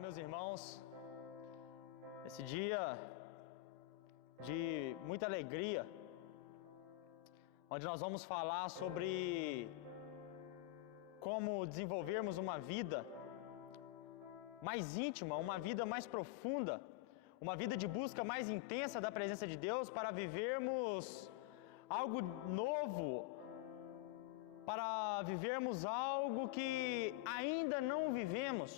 Olá, meus irmãos. Esse dia de muita alegria, onde nós vamos falar sobre como desenvolvermos uma vida mais íntima, uma vida mais profunda, uma vida de busca mais intensa da presença de Deus, para vivermos algo novo, para vivermos algo que ainda não vivemos.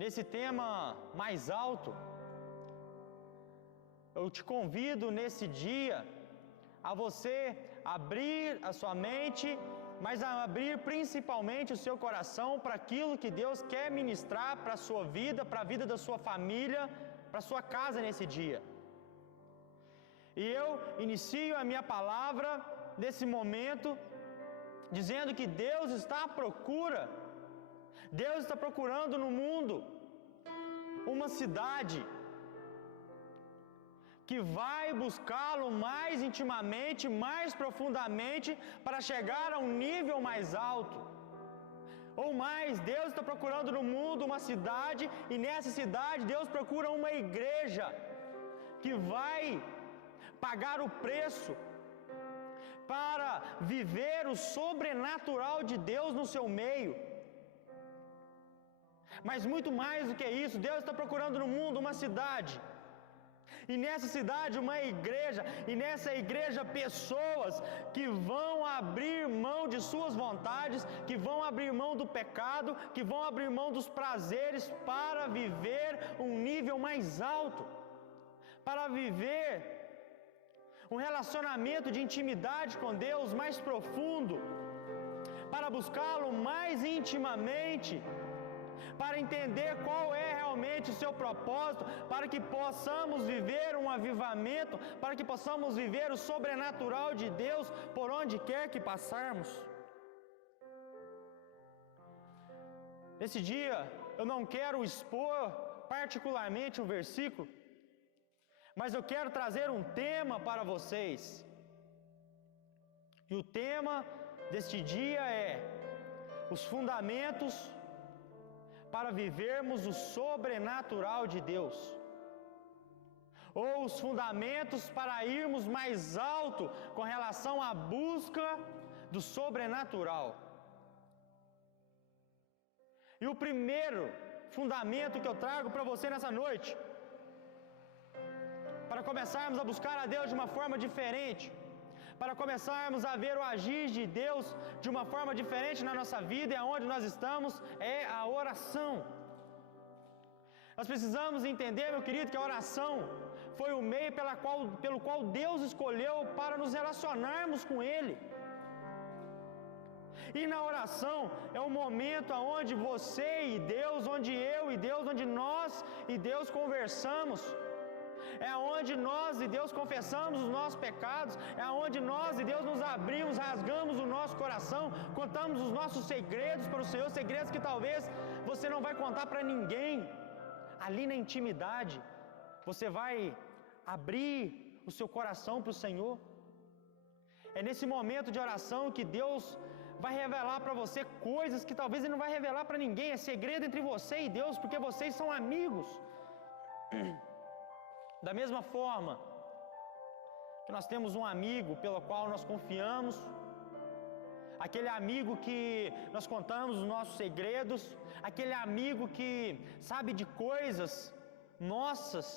Nesse tema mais alto, eu te convido nesse dia a você abrir a sua mente, mas a abrir principalmente o seu coração para aquilo que Deus quer ministrar para a sua vida, para a vida da sua família, para a sua casa nesse dia. E eu inicio a minha palavra nesse momento dizendo que Deus está à procura, Deus está procurando no mundo uma cidade que vai buscá-lo mais intimamente, mais profundamente, para chegar a um nível mais alto. Ou mais, Deus está procurando no mundo uma cidade, e nessa cidade Deus procura uma igreja que vai pagar o preço para viver o sobrenatural de Deus no seu meio. Mas muito mais do que isso, Deus está procurando no mundo uma cidade, e nessa cidade uma igreja, e nessa igreja pessoas que vão abrir mão de suas vontades, que vão abrir mão do pecado, que vão abrir mão dos prazeres para viver um nível mais alto, para viver um relacionamento de intimidade com Deus mais profundo, para buscá-lo mais intimamente, para entender qual é realmente o seu propósito, para que possamos viver um avivamento, para que possamos viver o sobrenatural de Deus por onde quer que passarmos. Nesse dia, eu não quero expor particularmente o versículo, mas eu quero trazer um tema para vocês. E o tema deste dia é os fundamentos para vivermos o sobrenatural de Deus, ou os fundamentos para irmos mais alto com relação à busca do sobrenatural. E o primeiro fundamento que eu trago para você nessa noite, para começarmos a buscar a Deus de uma forma diferente, para começarmos a ver o agir de Deus de uma forma diferente na nossa vida e aonde nós estamos, é a oração. Nós precisamos entender, meu querido, que a oração foi o meio pelo qual Deus escolheu para nos relacionarmos com Ele. E na oração é um momento onde você e Deus, onde eu e Deus, onde nós e Deus conversamos. É onde nós e Deus confessamos os nossos pecados, é onde nós e Deus nos abrimos, rasgamos o nosso coração, contamos os nossos segredos para o Senhor, segredos que talvez você não vai contar para ninguém. Ali na intimidade, você vai abrir o seu coração para o Senhor. É nesse momento de oração que Deus vai revelar para você coisas que talvez Ele não vai revelar para ninguém. É segredo entre você e Deus, porque vocês são amigos. Da mesma forma que nós temos um amigo pelo qual nós confiamos, aquele amigo que nós contamos os nossos segredos, aquele amigo que sabe de coisas nossas,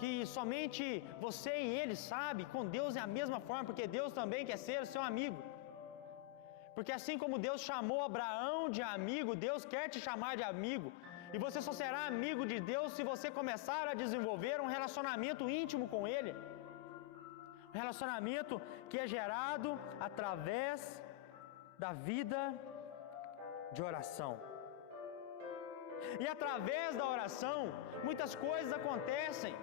que somente você e ele sabem. Com Deus é a mesma forma, porque Deus também quer ser o seu amigo. Porque assim como Deus chamou Abraão de amigo, Deus quer te chamar de amigo. E você só será amigo de Deus se você começar a desenvolver um relacionamento íntimo com Ele. Um relacionamento que é gerado através da vida de oração. E através da oração, muitas coisas acontecem.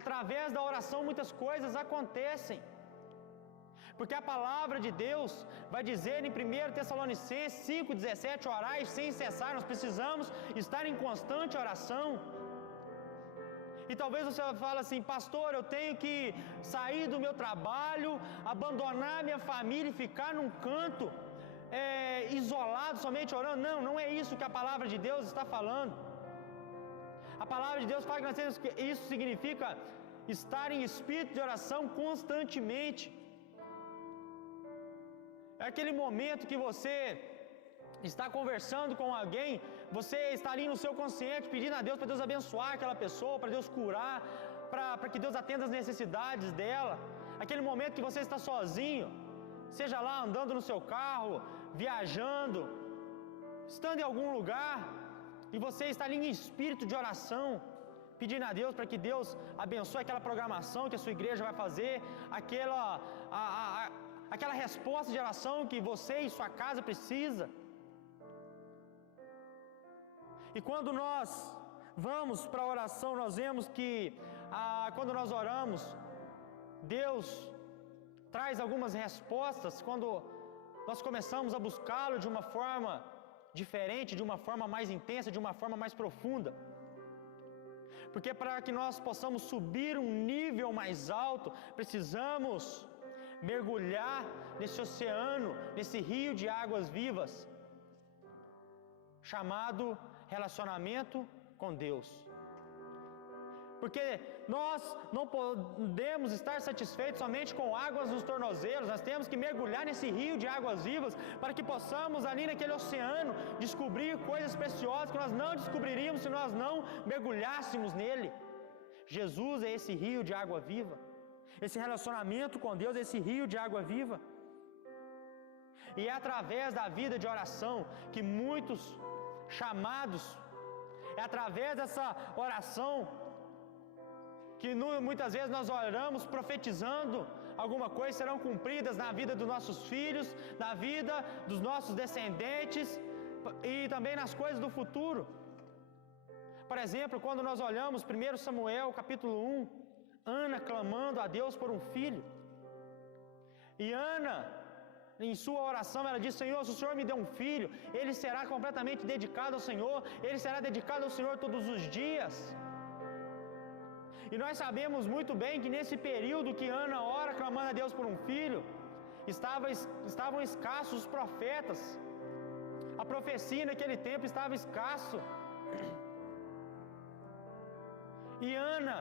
Através da oração, muitas coisas acontecem. Porque a palavra de Deus vai dizer em 1 Tessalonicenses 5,17: orai sem cessar. Nós precisamos estar em constante oração. E talvez você fale assim: pastor, eu tenho que sair do meu trabalho, abandonar minha família e ficar num canto isolado, somente orando. Não, não é isso que a palavra de Deus está falando. A palavra de Deus fala que nós temos que isso significa estar em espírito de oração constantemente. É aquele momento que você está conversando com alguém, você está ali no seu consciente pedindo a Deus para Deus abençoar aquela pessoa, para Deus curar, para que Deus atenda as necessidades dela. Aquele momento que você está sozinho, seja lá andando no seu carro, viajando, estando em algum lugar, e você está ali em espírito de oração, pedindo a Deus para que Deus abençoe aquela programação que a sua igreja vai fazer, aquela resposta de oração que você e sua casa precisa. E quando nós vamos para a oração, nós vemos que quando nós oramos, Deus traz algumas respostas quando nós começamos a buscá-lo de uma forma diferente, de uma forma mais intensa, de uma forma mais profunda. Porque para que nós possamos subir um nível mais alto, precisamos mergulhar nesse oceano, nesse rio de águas vivas, chamado relacionamento com Deus. Porque nós não podemos estar satisfeitos somente com águas nos tornozelos, nós temos que mergulhar nesse rio de águas vivas para que possamos ali naquele oceano descobrir coisas preciosas que nós não descobriríamos se nós não mergulhássemos nele. Jesus é esse rio de água viva, esse relacionamento com Deus é esse rio de água viva. E é através da vida de oração que muitos chamados, é através dessa oração que muitas vezes nós oramos profetizando alguma coisa serão cumpridas na vida dos nossos filhos, na vida dos nossos descendentes e também nas coisas do futuro. Por exemplo, quando nós olhamos 1 Samuel capítulo 1, Ana clamando a Deus por um filho. E Ana, em sua oração, ela diz: Senhor, se o Senhor me der um filho, ele será completamente dedicado ao Senhor, ele será dedicado ao Senhor todos os dias. E nós sabemos muito bem que nesse período que Ana ora clamando a Deus por um filho, estavam escassos os profetas. A profecia naquele tempo estava escasso. E Ana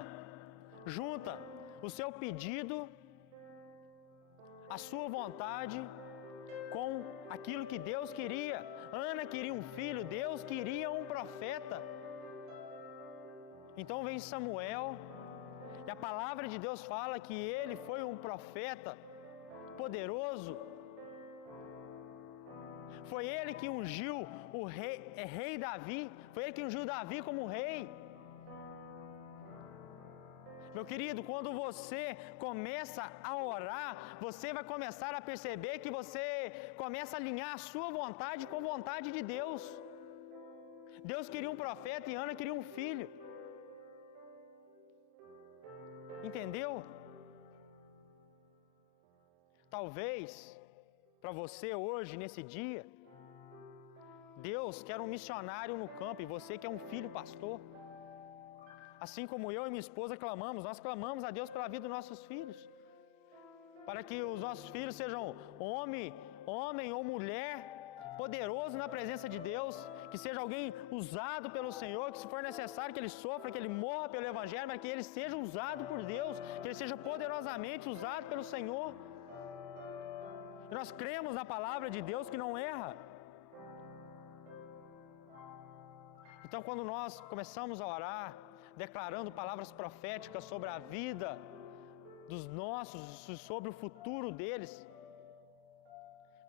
junta o seu pedido, a sua vontade, com aquilo que Deus queria. Ana queria um filho, Deus queria um profeta. Então vem Samuel, e a palavra de Deus fala que ele foi um profeta poderoso. Foi ele que ungiu o rei Davi, foi ele que ungiu Davi como rei. Meu querido, quando você começa a orar, você vai começar a perceber que você começa a alinhar a sua vontade com a vontade de Deus. Deus queria um profeta e Ana queria um filho. Entendeu? Talvez, para você hoje, nesse dia, Deus quer um missionário no campo e você quer um filho pastor. Assim como eu e minha esposa clamamos, nós clamamos a Deus pela vida dos nossos filhos, para que os nossos filhos sejam homem ou mulher poderoso na presença de Deus, que seja alguém usado pelo Senhor, que se for necessário que ele sofra, que ele morra pelo Evangelho, mas que ele seja usado por Deus, que ele seja poderosamente usado pelo Senhor. E nós cremos na palavra de Deus que não erra. Então, quando nós começamos a orar, declarando palavras proféticas sobre a vida dos nossos, sobre o futuro deles,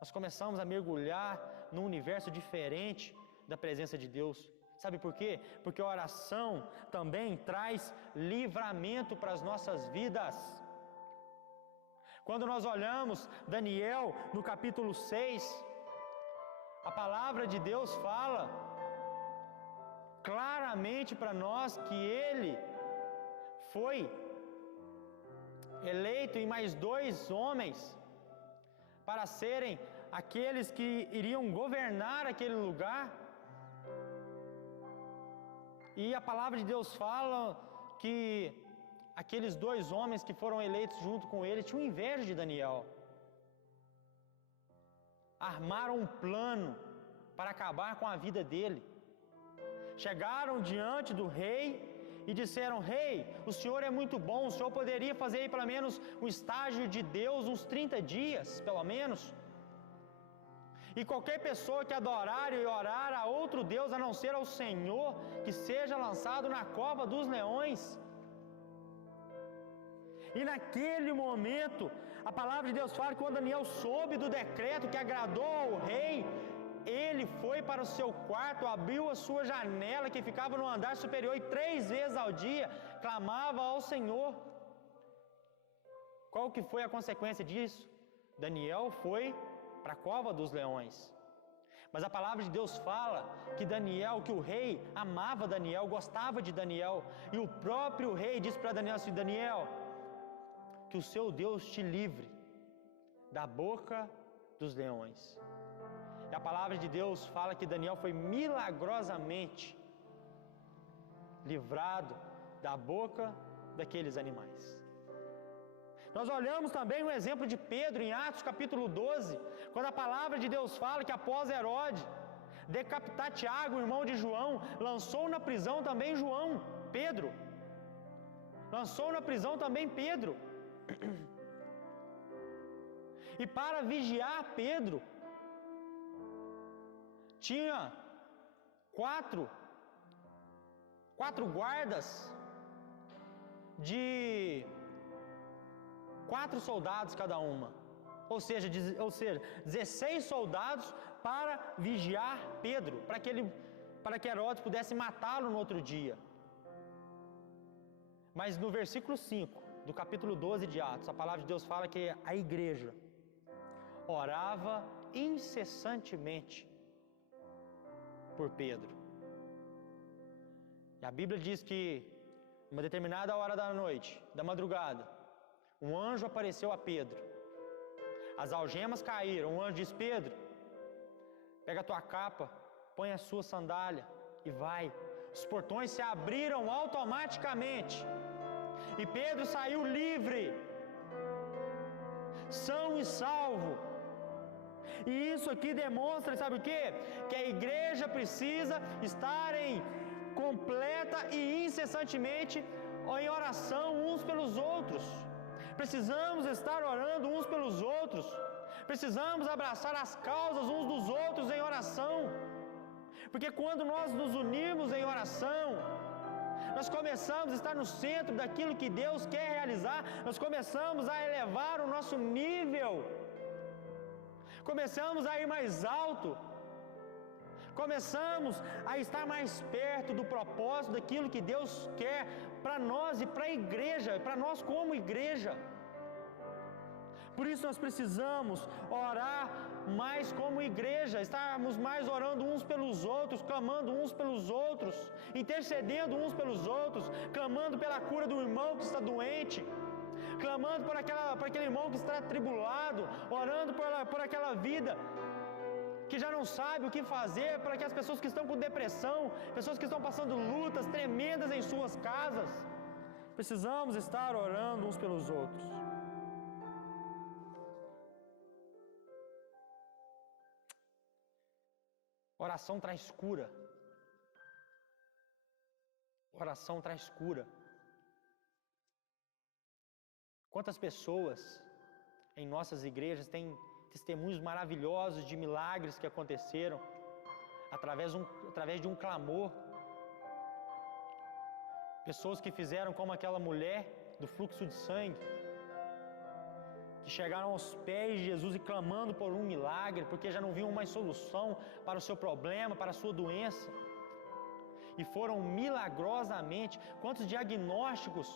nós começamos a mergulhar num universo diferente da presença de Deus. Sabe por quê? Porque a oração também traz livramento para as nossas vidas. Quando nós olhamos Daniel no capítulo 6, a palavra de Deus fala claramente para nós que ele foi eleito e mais 2 homens para serem aqueles que iriam governar aquele lugar. E a palavra de Deus fala que aqueles 2 homens que foram eleitos junto com ele tinham inveja de Daniel. armaram um plano para acabar com a vida dele. Chegaram diante do rei e disseram: rei, o senhor é muito bom, o senhor poderia fazer aí pelo menos um estágio de Deus, uns 30 dias, pelo menos. E qualquer pessoa que adorar e orar a outro Deus, a não ser ao Senhor, que seja lançado na cova dos leões. E naquele momento, a palavra de Deus fala que quando Daniel soube do decreto que agradou ao rei, ele foi para o seu quarto, abriu a sua janela que ficava no andar superior e 3 vezes ao dia clamava ao Senhor. Qual que foi a consequência disso? Daniel foi para a cova dos leões. Mas a palavra de Deus fala que Daniel, que o rei amava Daniel, gostava de Daniel, e o próprio rei disse para Daniel assim: Daniel, que o seu Deus te livre da boca dos leões. E a palavra de Deus fala que Daniel foi milagrosamente livrado da boca daqueles animais. Nós olhamos também o exemplo de Pedro em Atos capítulo 12, quando a palavra de Deus fala que após Herodes decapitar Tiago, irmão de João, lançou na prisão também Pedro. Lançou na prisão também Pedro. E para vigiar Pedro, tinha quatro guardas de 4 soldados cada uma. Ou seja, 16 soldados para vigiar Pedro, para que Herodes pudesse matá-lo no outro dia. Mas no versículo 5 do capítulo 12 de Atos, a palavra de Deus fala que a igreja orava incessantemente por Pedro. E a Bíblia diz que em uma determinada hora da noite, da madrugada, um anjo apareceu a Pedro. As algemas caíram. O anjo disse: Pedro, pega a tua capa, põe a sua sandália e vai. Os portões se abriram automaticamente e Pedro saiu livre, são e salvo. E isso aqui demonstra, sabe o quê? Que a igreja precisa estar em completa e incessantemente em oração uns pelos outros. Precisamos estar orando uns pelos outros. Precisamos abraçar as causas uns dos outros em oração. Porque quando nós nos unimos em oração, nós começamos a estar no centro daquilo que Deus quer realizar. Nós começamos a elevar o nosso nível. Começamos a ir mais alto. Começamos a estar mais perto do propósito, daquilo que Deus quer para nós e para a igreja, para nós como igreja. Por isso nós precisamos orar mais como igreja, estarmos mais orando uns pelos outros, clamando uns pelos outros, intercedendo uns pelos outros, clamando pela cura do irmão que está doente, clamando por aquele irmão que está atribulado, orando por aquela vida que já não sabe o que fazer, para que as pessoas que estão com depressão, pessoas que estão passando lutas tremendas em suas casas. Precisamos estar orando uns pelos outros. Oração traz cura. Oração traz cura. Quantas pessoas em nossas igrejas têm testemunhos maravilhosos de milagres que aconteceram através de um clamor. Pessoas que fizeram como aquela mulher do fluxo de sangue, que chegaram aos pés de Jesus e clamando por um milagre, porque já não viam mais solução para o seu problema, para a sua doença. E foram milagrosamente. Quantos diagnósticos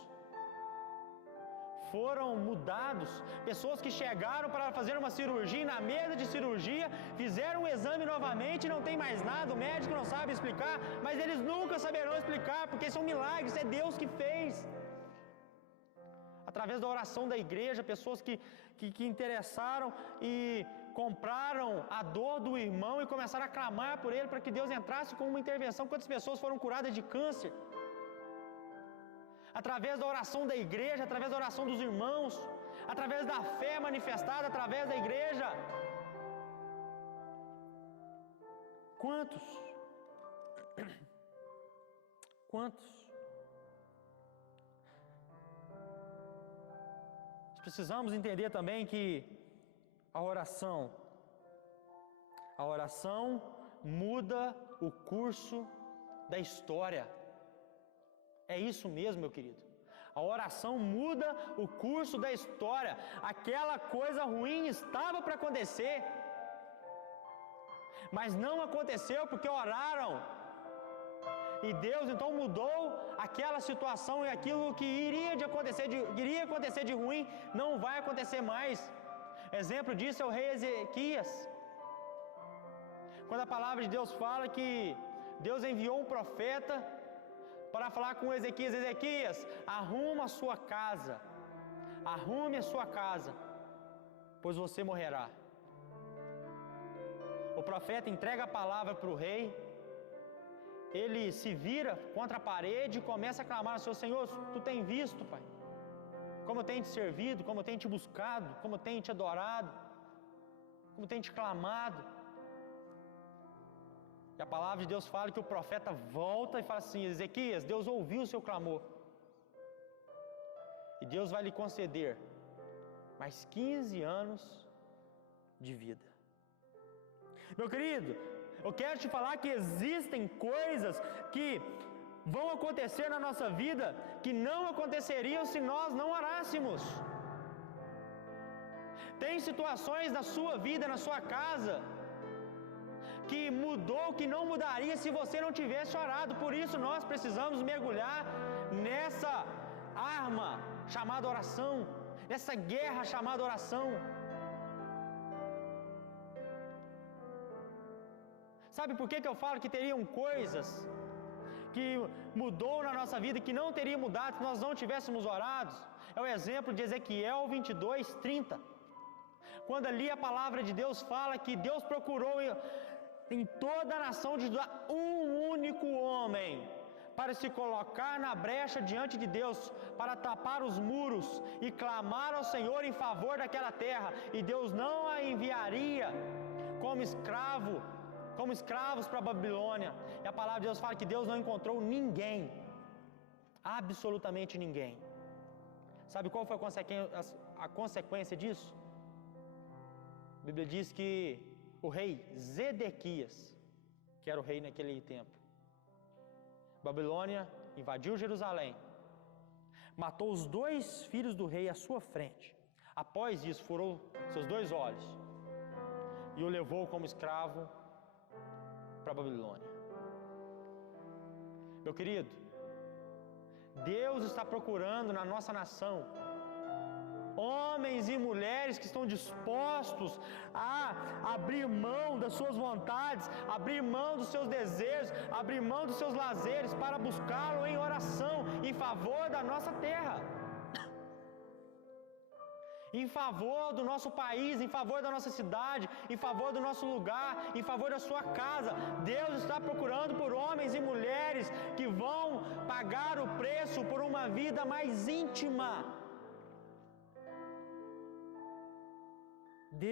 foram mudados? Pessoas que chegaram para fazer uma cirurgia e na mesa de cirurgia fizeram um exame novamente e não tem mais nada, o médico não sabe explicar, mas eles nunca saberão explicar, porque são milagres, é Deus que fez. Através da oração da igreja, pessoas que interessaram e compraram a dor do irmão e começaram a clamar por ele para que Deus entrasse com uma intervenção. Quantas pessoas foram curadas de câncer? Através da oração da igreja, através da oração dos irmãos, através da fé manifestada através da igreja. Quantos? Quantos? Nós precisamos entender também que a oração muda o curso da história. É isso mesmo, meu querido. A oração muda o curso da história. Aquela coisa ruim estava para acontecer, mas não aconteceu porque oraram. E Deus então mudou aquela situação, e aquilo que iria acontecer de ruim não vai acontecer mais. Exemplo disso é o rei Ezequias. Quando a palavra de Deus fala que Deus enviou um profeta para falar com Ezequias: Ezequias, arrume a sua casa, pois você morrerá. O profeta entrega a palavra para o rei, ele se vira contra a parede e começa a clamar ao Senhor: tu tem visto, Pai, como eu tenho te servido, como eu tenho te buscado, como eu tenho te adorado, como eu tenho te clamado. E a palavra de Deus fala que o profeta volta e fala assim: Ezequias, Deus ouviu o seu clamor, e Deus vai lhe conceder mais 15 anos de vida. Meu querido, eu quero te falar que existem coisas que vão acontecer na nossa vida que não aconteceriam se nós não orássemos. Tem situações na sua vida, na sua casa, que mudou, que não mudaria se você não tivesse orado. Por isso nós precisamos mergulhar nessa arma chamada oração, nessa guerra chamada oração. Sabe por que eu falo que teriam coisas que mudou na nossa vida que não teria mudado se nós não tivéssemos orados? É o exemplo de Ezequiel 22:30. Quando ali a palavra de Deus fala que Deus procurou em toda a nação de Judá um único homem para se colocar na brecha diante de Deus, para tapar os muros e clamar ao Senhor em favor daquela terra, e Deus não a enviaria como escravos para a Babilônia. E a palavra de Deus fala que Deus não encontrou ninguém, absolutamente ninguém. Sabe qual foi a consequência disso? A Bíblia diz que o rei Zedequias, que era o rei naquele tempo, Babilônia invadiu Jerusalém, matou os 2 filhos do rei à sua frente. Após isso, furou seus 2 olhos e o levou como escravo para a Babilônia. Meu querido, Deus está procurando na nossa nação homens e mulheres que estão dispostos a abrir mão das suas vontades, abrir mão dos seus desejos, abrir mão dos seus lazeres para buscá-lo em oração em favor da nossa terra, em favor do nosso país, em favor da nossa cidade, em favor do nosso lugar, em favor da sua casa. Deus está procurando por homens e mulheres que vão pagar o preço por uma vida mais íntima.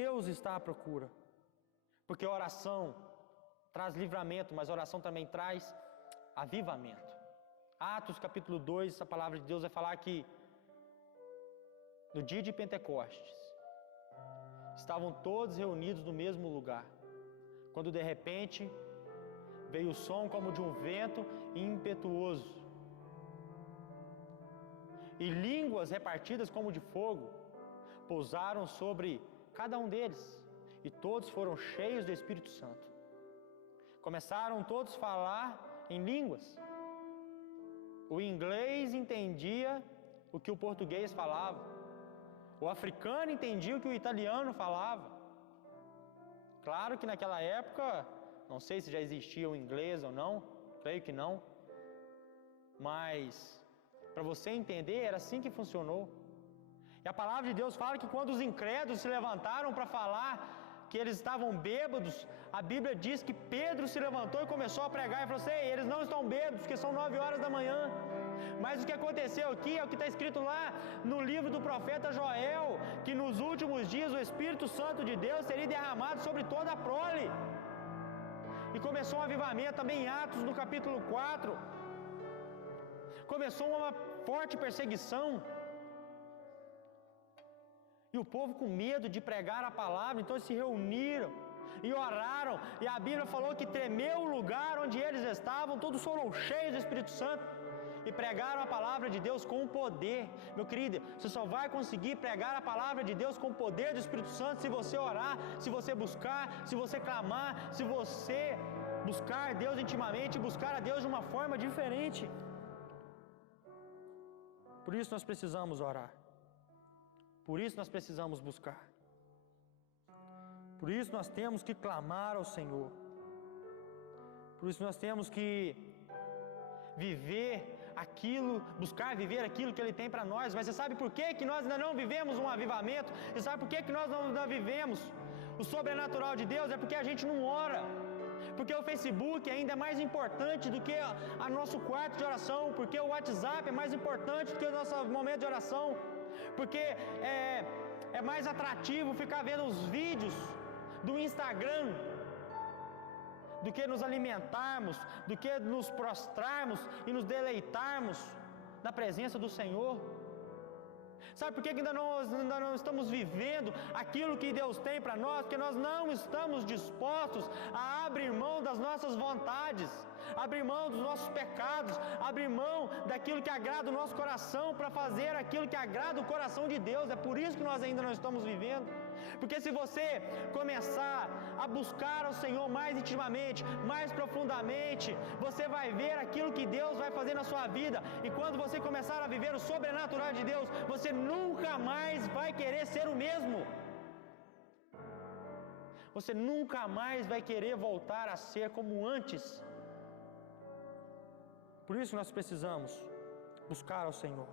Deus está à procura, porque a oração traz livramento, mas a oração também traz avivamento. Atos capítulo 2, a palavra de Deus vai falar que no dia de Pentecostes estavam todos reunidos no mesmo lugar, quando de repente veio o som como de um vento impetuoso, e línguas repartidas como de fogo pousaram sobre cada um deles, e todos foram cheios do Espírito Santo. Começaram todos a falar em línguas. O inglês entendia o que o português falava, o africano entendia o que o italiano falava. Claro que naquela época, não sei se já existia o inglês ou não, creio que não, mas para você entender, era assim que funcionou. E a palavra de Deus fala que quando os incrédulos se levantaram para falar que eles estavam bêbados, a Bíblia diz que Pedro se levantou e começou a pregar e falou assim: eles não estão bêbados, porque são 9 horas da manhã. Mas o que aconteceu aqui é o que está escrito lá no livro do profeta Joel, que nos últimos dias o Espírito Santo de Deus seria derramado sobre toda a prole. E começou um avivamento também em Atos, no capítulo 4. Começou uma forte perseguição. E o povo com medo de pregar a palavra, então eles se reuniram e oraram. E a Bíblia falou que tremeu o lugar onde eles estavam, todos foram cheios do Espírito Santo. E pregaram a palavra de Deus com poder. Meu querido, você só vai conseguir pregar a palavra de Deus com o poder do Espírito Santo se você orar, se você buscar, se você clamar, se você buscar Deus intimamente, buscar a Deus de uma forma diferente. Por isso nós precisamos orar. Por isso nós precisamos buscar. Por isso nós temos que clamar ao Senhor. Por isso nós temos que viver aquilo, buscar viver aquilo que Ele tem para nós. Mas você sabe por que nós ainda não vivemos um avivamento? Você sabe por que nós não vivemos o sobrenatural de Deus? É porque a gente não ora. Porque o Facebook ainda é mais importante do que a nosso quarto de oração. Porque o WhatsApp é mais importante do que o nosso momento de oração. Porque é mais atrativo ficar vendo os vídeos do Instagram do que nos alimentarmos, do que nos prostrarmos e nos deleitarmos na presença do Senhor. Sabe por que ainda não estamos vivendo aquilo que Deus tem para nós? Porque nós não estamos dispostos a abrir mão das nossas vontades, abrir mão dos nossos pecados, abrir mão daquilo que agrada o nosso coração para fazer aquilo que agrada o coração de Deus. É por isso que nós ainda não estamos vivendo. Porque se você começar a buscar ao Senhor mais intimamente, mais profundamente, você vai ver aquilo que Deus vai fazer na sua vida. E quando você começar a viver o sobrenatural de Deus, você nunca mais vai querer ser o mesmo. Você nunca mais vai querer voltar a ser como antes. Por isso nós precisamos buscar ao Senhor.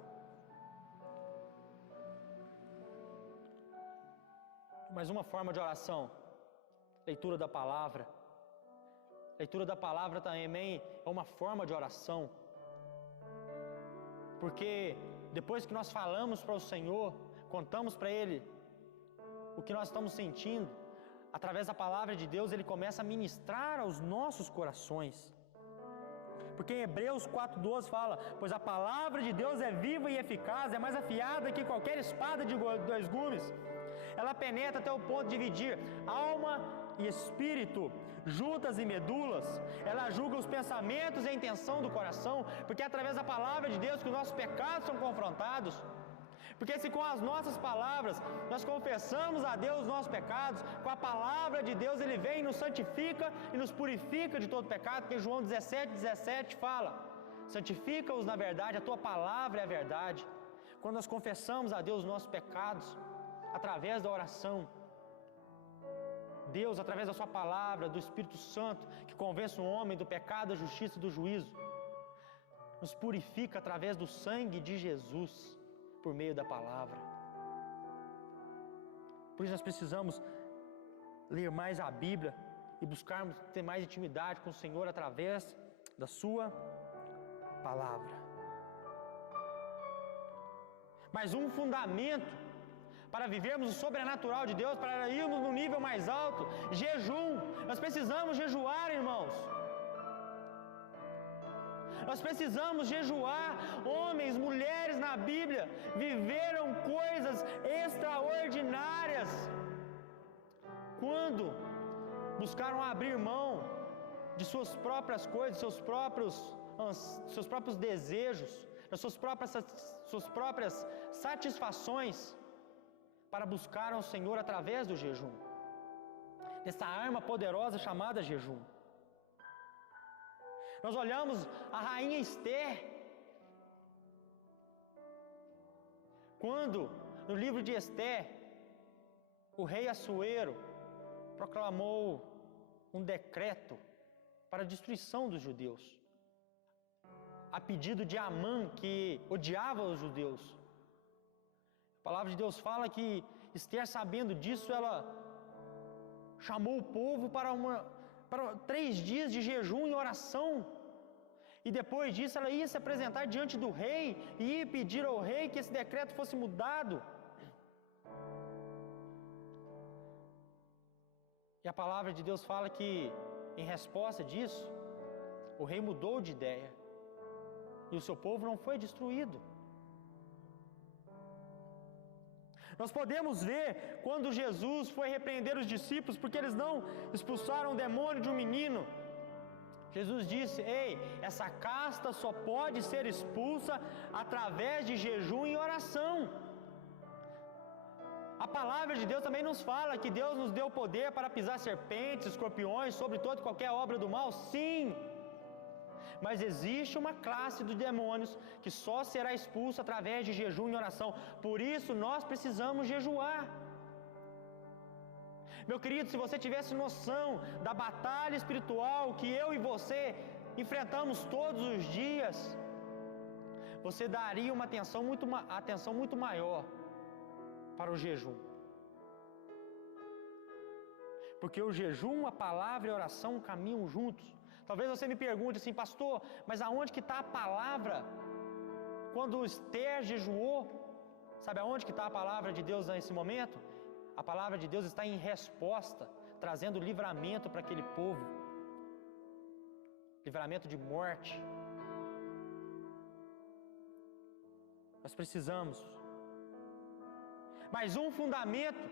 Mais uma forma de oração, leitura da palavra. Leitura da palavra também é uma forma de oração. Porque depois que nós falamos para o Senhor, contamos para Ele o que nós estamos sentindo, através da palavra de Deus, Ele começa a ministrar aos nossos corações. Porque em Hebreus 4:12 fala: pois a palavra de Deus é viva e eficaz, é mais afiada que qualquer espada de 2 gumes. Ela penetra até o ponto de dividir alma e espírito, juntas e medulas. Ela julga os pensamentos e a intenção do coração, porque é através da palavra de Deus que os nossos pecados são confrontados. Porque se com as nossas palavras nós confessamos a Deus os nossos pecados, com a palavra de Deus Ele vem e nos santifica e nos purifica de todo pecado, porque João 17:17 fala: santifica-os na verdade, a tua palavra é a verdade. Quando nós confessamos a Deus os nossos pecados, através da oração, Deus, através da sua palavra, do Espírito Santo, que convence o homem do pecado, da justiça e do juízo, nos purifica através do sangue de Jesus, por meio da palavra. Por isso nós precisamos ler mais a Bíblia e buscarmos ter mais intimidade com o Senhor através da sua palavra. Mas um fundamento para vivermos o sobrenatural de Deus, para irmos no nível mais alto, jejum. Nós precisamos jejuar, irmãos. Nós precisamos jejuar. Homens, mulheres na Bíblia viveram coisas extraordinárias quando buscaram abrir mão de suas próprias coisas, seus próprios desejos, das suas próprias satisfações, para buscar ao Senhor através do jejum, dessa arma poderosa chamada jejum. Nós olhamos a rainha Esther, quando no livro de Esther o rei Assuero proclamou um decreto para a destruição dos judeus, a pedido de Amã, que odiava os judeus. A palavra de Deus fala que Esther, sabendo disso, ela chamou o povo para 3 dias de jejum e oração. E depois disso ela ia se apresentar diante do rei e ia pedir ao rei que esse decreto fosse mudado. E a palavra de Deus fala que Em resposta disso, o rei mudou de ideia e o seu povo não foi destruído. Nós podemos ver quando Jesus foi repreender os discípulos porque eles não expulsaram o demônio de um menino. Jesus disse: ei, essa casta só pode ser expulsa através de jejum e oração. A palavra de Deus também nos fala que Deus nos deu poder para pisar serpentes, escorpiões, sobre toda e qualquer obra do mal. Sim, mas existe uma classe de demônios que só será expulsa através de jejum e oração. Por isso nós precisamos jejuar. Meu querido, se você tivesse noção da batalha espiritual que eu e você enfrentamos todos os dias, você daria uma atenção muito maior para o jejum. Porque o jejum, a palavra e a oração caminham juntos. Talvez você me pergunte assim: pastor, mas aonde que está a palavra? Quando Esther jejuou, sabe aonde que está a palavra de Deus nesse momento? A palavra de Deus está em resposta, trazendo livramento para aquele povo. Livramento de morte. Nós precisamos. Mais um fundamento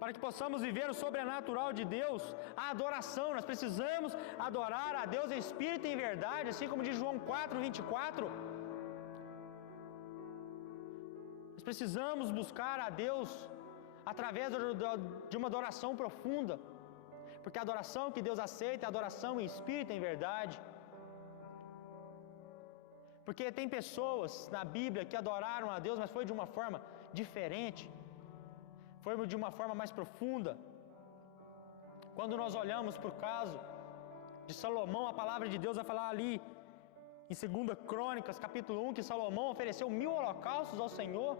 para que possamos viver o sobrenatural de Deus, a adoração. Nós precisamos adorar a Deus em espírito e em verdade, assim como diz João 4:24. Nós precisamos buscar a Deus através de uma adoração profunda, porque a adoração que Deus aceita é a adoração em espírito e em verdade. Porque tem pessoas na Bíblia que adoraram a Deus, mas foi de uma forma diferente, foi de uma forma mais profunda. Quando nós olhamos para o caso de Salomão, a palavra de Deus vai falar ali em 2 Crônicas, capítulo 1, que Salomão ofereceu 1000 holocaustos ao Senhor.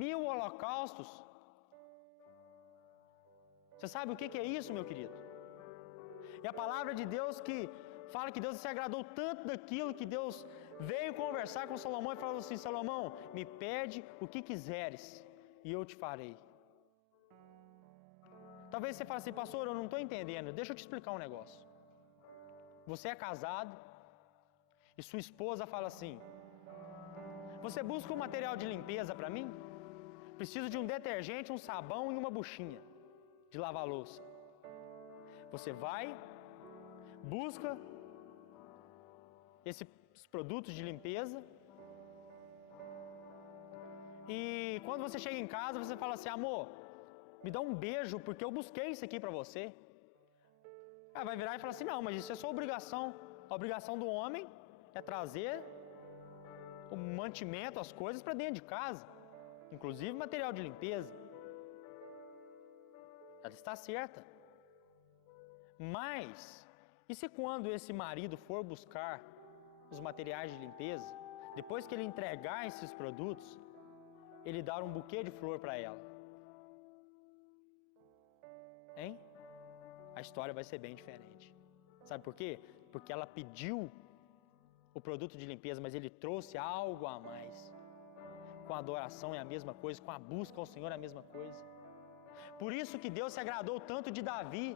1000 holocaustos. Você sabe o que é isso, meu querido? E a palavra de Deus que fala que Deus se agradou tanto daquilo que Deus veio conversar com Salomão e falou assim: Salomão, me pede o que quiseres e eu te farei. Talvez você fale assim: pastor, eu não estou entendendo, deixa eu te explicar um negócio. Você é casado e sua esposa fala assim: você busca um material de limpeza para mim? Preciso de um detergente, um sabão e uma buchinha de lavar louça. Você vai, busca esses produtos de limpeza e quando você chega em casa você fala assim: amor, me dá um beijo porque eu busquei isso aqui para você. Aí vai virar e falar assim: não, mas isso é sua obrigação. A obrigação do homem é trazer o mantimento, as coisas para dentro de casa, inclusive material de limpeza. Ela está certa. Mas e se quando esse marido for buscar os materiais de limpeza, depois que ele entregar esses produtos, ele dar um buquê de flor para ela? Hein? A história vai ser bem diferente. Sabe por quê? Porque ela pediu o produto de limpeza, mas ele trouxe algo a mais. Com a adoração é a mesma coisa, com a busca ao Senhor é a mesma coisa. Por isso que Deus se agradou tanto de Davi.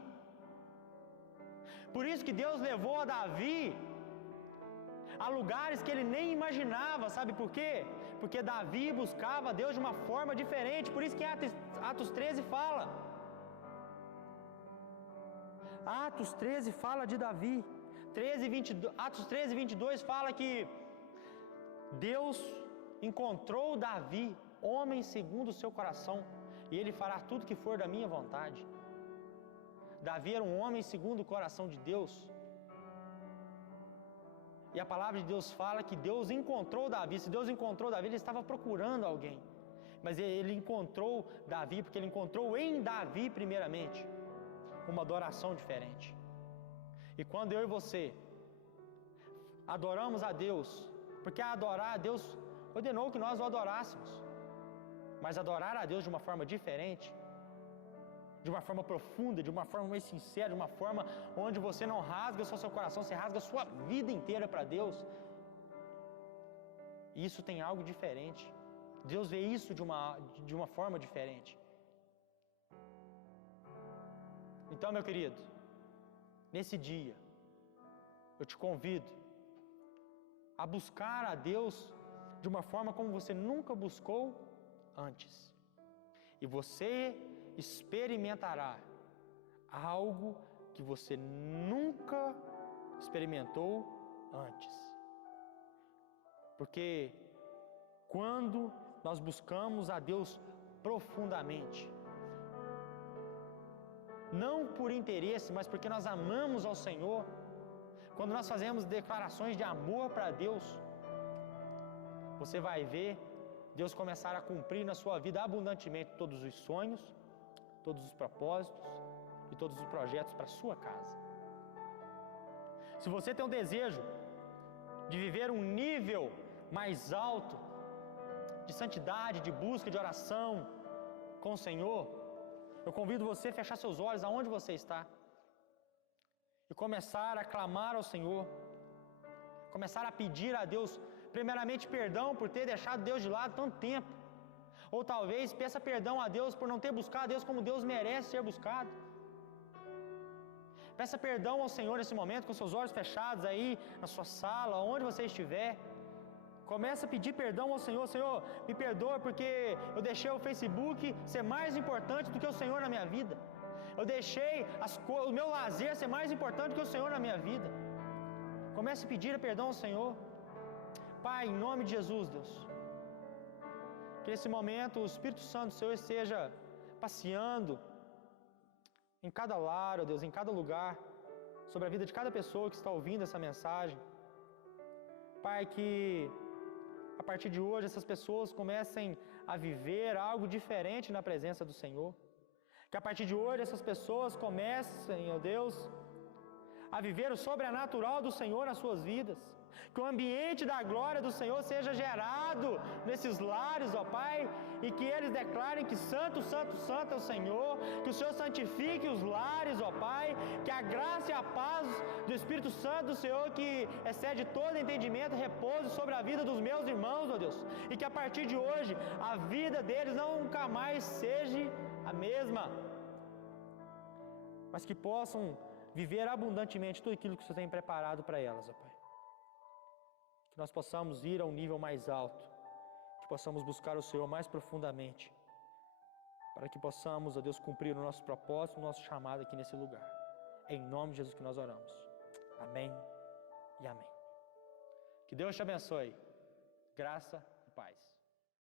Por isso que Deus levou a Davi a lugares que ele nem imaginava. Sabe por quê? Porque Davi buscava a Deus de uma forma diferente. Por isso que Atos 13 fala. Atos 13 fala de Davi. Atos 13, 22 fala que Deus encontrou Davi, homem segundo o seu coração, e ele fará tudo que for da minha vontade. Davi era um homem segundo o coração de Deus. E a palavra de Deus fala que Deus encontrou Davi. Se Deus encontrou Davi, ele estava procurando alguém. Mas ele encontrou Davi porque ele encontrou em Davi primeiramente uma adoração diferente. E quando eu e você adoramos a Deus, porque adorar a Deus ordenou que nós o adorássemos, mas adorar a Deus de uma forma diferente, de uma forma profunda, de uma forma mais sincera, de uma forma onde você não rasga só seu coração, você rasga a sua vida inteira para Deus. Isso tem algo diferente. Deus vê isso de uma forma diferente. Então, meu querido, nesse dia, eu te convido a buscar a Deus de uma forma como você nunca buscou antes. E você experimentará algo que você nunca experimentou antes. Porque quando nós buscamos a Deus profundamente, não por interesse, mas porque nós amamos ao Senhor, quando nós fazemos declarações de amor para Deus, você vai ver Deus começar a cumprir na sua vida abundantemente todos os sonhos, todos os propósitos e todos os projetos para a sua casa. Se você tem um desejo de viver um nível mais alto de santidade, de busca, de oração com o Senhor, eu convido você a fechar seus olhos aonde você está e começar a clamar ao Senhor, começar a pedir a Deus, primeiramente, perdão por ter deixado Deus de lado tanto tempo, ou talvez peça perdão a Deus por não ter buscado a Deus como Deus merece ser buscado. Peça perdão ao Senhor nesse momento, com seus olhos fechados aí, na sua sala, onde você estiver. Comece a pedir perdão ao Senhor. Senhor, me perdoa porque eu deixei o Facebook ser mais importante do que o Senhor na minha vida. Eu deixei o meu lazer ser mais importante do que o Senhor na minha vida. Comece a pedir perdão ao Senhor. Pai, em nome de Jesus, Deus, que nesse momento o Espírito Santo do Senhor esteja passeando em cada lar, ó Deus, em cada lugar, sobre a vida de cada pessoa que está ouvindo essa mensagem. Pai, que a partir de hoje essas pessoas comecem a viver algo diferente na presença do Senhor. Que a partir de hoje essas pessoas comecem, ó Deus, a viver o sobrenatural do Senhor nas suas vidas. Que o ambiente da glória do Senhor seja gerado nesses lares, ó Pai, e que eles declarem que santo, santo, santo é o Senhor, que o Senhor santifique os lares, ó Pai, que a graça e a paz do Espírito Santo do Senhor, que excede todo entendimento, repouse sobre a vida dos meus irmãos, ó Deus, e que a partir de hoje a vida deles nunca mais seja a mesma, mas que possam viver abundantemente tudo aquilo que o Senhor tem preparado para elas, ó Pai. Que nós possamos ir a um nível mais alto, que possamos buscar o Senhor mais profundamente, para que possamos, ó Deus, cumprir o nosso propósito, o nosso chamado aqui nesse lugar. É em nome de Jesus que nós oramos. Amém e amém. Que Deus te abençoe. Graça e paz.